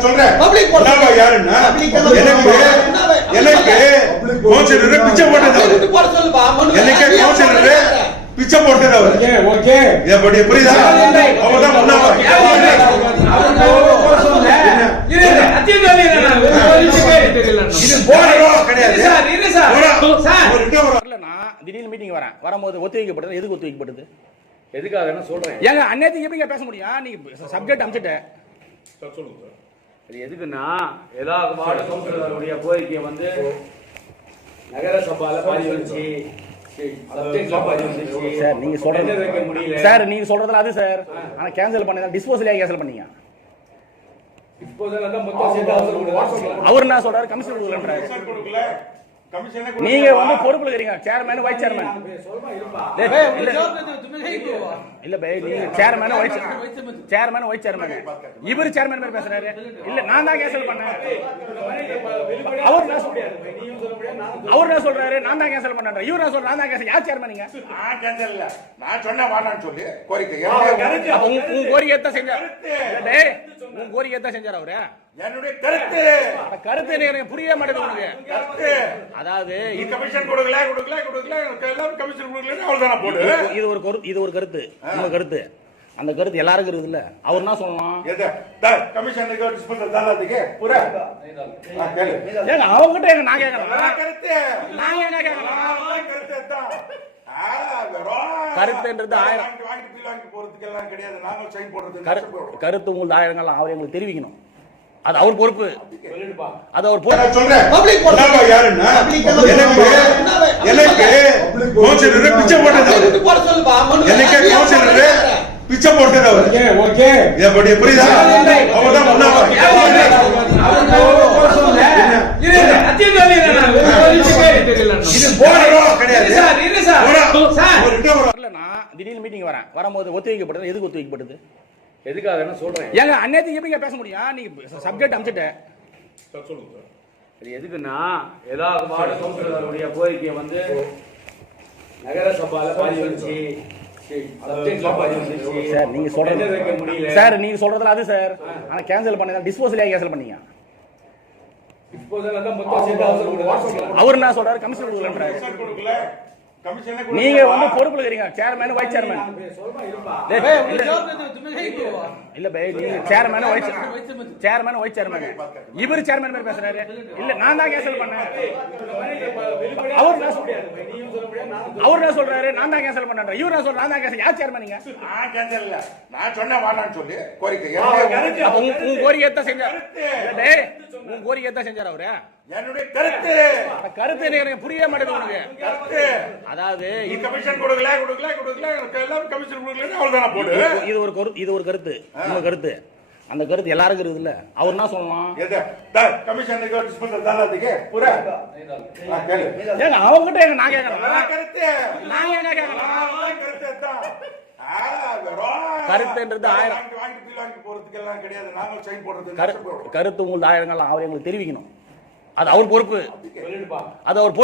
நான் சொல்றேன் யாருன்னா எனக்கு கவுன்சிலர் பிச்சை போட்டது எனக்கு கவுன்சிலர் பிச்சை போட்டது அவர் புரியுதா அவர்தான் திடீர்னு மீட்டிங் வரேன் வரும்போது ஒத்திவைக்கப்பட்டது. எதுக்கு ஒத்திவைக்கப்பட்டது? எதுக்காக என்ன சொல்றேன்? ஏங்க அன்னைக்கு எப்படிங்க பேச முடியும்? நீங்க சப்ஜெக்ட் அமிச்சிட்டேன். சொல்லுங்க சார். இது எதுக்குன்னா ஏதாவது வார்டு கவுன்சிலருடைய கோரிக்கையை வந்து நகர சபால பதிவு வச்சு சார் நீங்க சொல்றது சார் நீங்க சொல்றதுல அது சார் ஆனா கேன்சல் பண்ணி டிஸ்போசல் கேன்சல் பண்ணீங்க. அவர் என்ன சொல்றாரு? கமிஷனர் கொடுக்கலன்றாரு. நீங்க வந்து பொறுப்புல இருக்கீங்க, சேர்மேன் வைஸ் சேர்மேன் இல்ல பை, நீங்க சேர்மேன் வைஸ் சேர்மேன் இவர் சேர்மேன் மாதிரி பேசுறாரு. இல்ல நான் தான் கேன்சல் பண்ணேன். அவர் என்ன சொல்றாரு? நான் தான் கேன்சல் பண்ணேன். இவர் என்ன சொல்றாரு? நான் தான் கேன்சல். யார் சேர்மேன்? நீங்க நான் கேன்சல் இல்ல, நான் சொன்ன வாடான்னு சொல்லி கோரிக்கை உங்க கோரிக்கை தான் செஞ்சாரு. உங்க கோரிக்கை தான் செஞ்சாரு அவரு. என்னுடைய கருத்து எனக்கு புரிய மாட்டேங்குது உனக்கு. அதாவது கமிஷன் கொடுக்கல எல்லாம் கமிஷன் கொடுக்கல அவ்வளவுதான் போடு. இது ஒரு கருத்து. உங்க கருத்து அந்த கருத்து எல்லாருக்கும் இருக்குது இல்ல. அவர் என்ன சொல்லலாம்? கமிஷன் டிஸ்போசல் தானதுக்கு பூரா கேளு. ஏங்க அவங்க கிட்ட எங்க நான் கேட்கலாம். கருத்து நான் என்ன கேட்கலாம்? கருத்து தான் கருத்துன்றது ஆயிரம் கருத்து உங்களுக்கு ஆயிரங்கள் அவர் எங்களுக்கு தெரிவிக்கணும். அது அவர் பொறுப்பு. அது அவர் பொறுப்பு. சொல்றேன் யாருன்னா எனக்கு கவுன்சிலர் பிச்சை போட்டது எனக்கு கவுன்சிலர் பிச்சை போட்டது அவர் புரியுதா அவர்தான் திடீர்னு மீட்டிங் வரேன் வரும்போது ஒத்திவைக்கப்பட்டது. எதுக்கு ஒத்திவைக்கப்பட்டது? எதுக்காக என்ன சொல்றேன்? ஏங்க அன்னைக்கு எப்படிங்க பேச முடியும்? நீங்க சப்ஜெக்ட் அமிச்சிட்டேன். சொல்லுங்க சார். இது எதுக்குன்னா ஏதாவது வார்டு கவுன்சிலருடைய கோரிக்கையை வந்து நகர சபால பதிவு வச்சு சார் நீங்க சொல்றது சார் நீங்க சொல்றதுல அது சார் ஆனா கேன்சல் பண்ணி டிஸ்போசல் கேன்சல் பண்ணீங்க. அவர் என்ன சொல்றாரு? கமிஷனர் கொடுக்கலன்றாரு. நீங்க வந்து பொறுப்புல இருக்கீங்க, சேர்மேன் வைஸ் சேர்மேன் இல்ல பை, நீங்க சேர்மேன் வைஸ் சேர்மேன் இவர் சேர்மேன் மாதிரி பேசுறாரு. இல்ல நான் தான் கேன்சல் பண்ணேன். அவர் என்ன சொல்றாரு? நான் தான் கேன்சல் பண்ணேன். இவர் என்ன சொல்றாரு? நான் தான் கேன்சல். யார் சேர்மேன்? நீங்க நான் கேன்சல் இல்ல, நான் சொன்ன வாடான்னு சொல்லி கோரிக்கை உங்க கோரிக்கை தான் செஞ்சாரு. உங்க கோரிக்கை தான் செஞ்சாரு அவரு. என்னுடைய கருத்து எனக்கு புரிய மாட்டேங்குது உனக்கு. அதாவது கமிஷன் கொடுக்கல எல்லாம் கமிஷன் கொடுக்கல அவ்வளவுதான் போடு. இது ஒரு கருத்து. உங்க கருத்து அந்த கருத்து எல்லாருக்கும் இருக்குது இல்ல. அவர் என்ன சொல்லலாம்? கமிஷன் டிஸ்போசல் தானதுக்கு பூரா கேளு. ஏங்க அவங்க கிட்ட எங்க நான் கேட்கலாம். கருத்து நான் என்ன கேட்கலாம்? கருத்து தான் கருத்துன்றது ஆயிரம் கருத்து உங்களுக்கு ஆயிரங்கள் அவர் எங்களுக்கு தெரிவிக்கணும். அது அவர் பொறுப்பு. அது அவர்